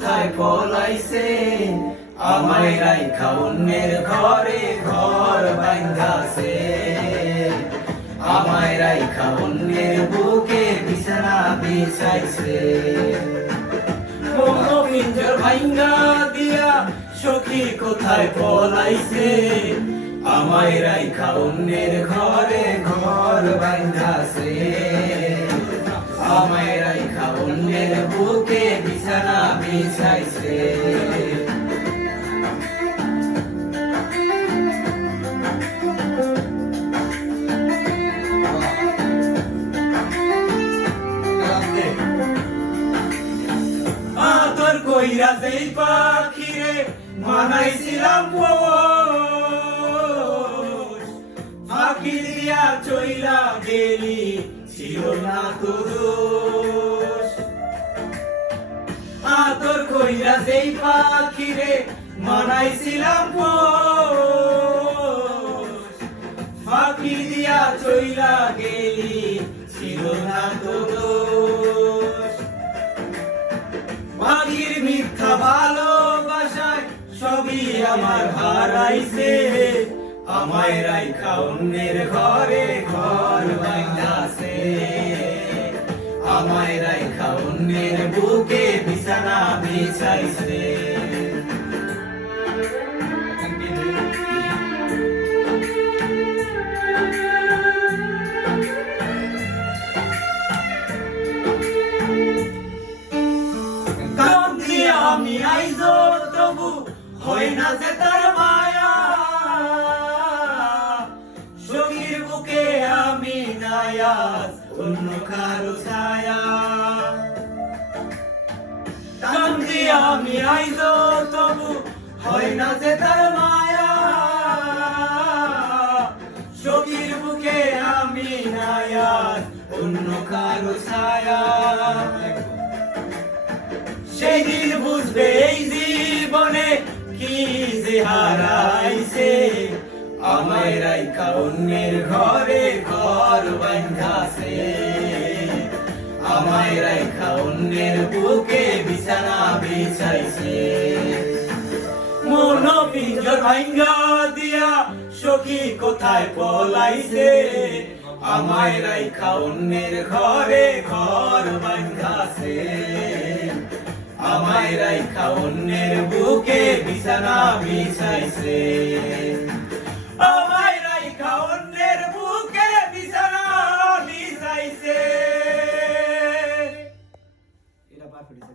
কোথায় পলাইছে, আমায় রাইখা অন্যের ঘরে ঘর বাঁধাছে। আমায় রাইখা অন্যের বুকে বিছানা বিছাইছে। মন পিঞ্জর ভাঙ্গা দিয়া সখী কোথায় পলাইছে, আমায় রাইখা অন্যের ঘরে ঘর বাঁধাছে। আমায় রাইখা অন্যের বুকে বিছানা বিছাইছে। আদর কইরা যেই পাখিরে মানাইছিলাম পোষ, ফাঁকি দিয়া চইলা গেলি ছিল না তো দোষ। আদর কইরা যেই পাখিরে মানাইছিলাম পোষ, ফাঁকি দিয়া চইলা গেলি ছিল না তো দোষ। পাখির মিথ্যা ভালোবাসায় সবই আমার হারাইছে, আমায় রাইখা অন্যের ঘরে ঘর বাঁধাছে। আমায় রাইখা অন্যের বুকে বিছানা বিছাইছে। আমি আইজো তবু হয় না যে তার মায়া, সখীর বুকে আমি নায়াস অন্য কারো ছায়া। কান্দি আমি আইজো তবু হয় না যে তার মায়া, সখীর বুকে আমি নায়াস অন্য কারো ছায়া। সেই দিন বুঝবে এই জীবনে কি যে হারাইছে, আমায় রাইখা অন্যের ঘরে ঘর বাঁধাছে। আমায় রাইখা অন্যের বুকে বিছানা বিছাইছে। মন পিঞ্জর ভাঙ্গা দিয়া সখী কোথায় পলাইছে, আমায় রাইখা অন্যের ঘরে ঘর বাঁধাছে। আমায় রাইখা অন্যের বুকে বিছানা বিছাইছে। আমায় রাইখা অন্যের বুকে বিছানা বিছাইছে।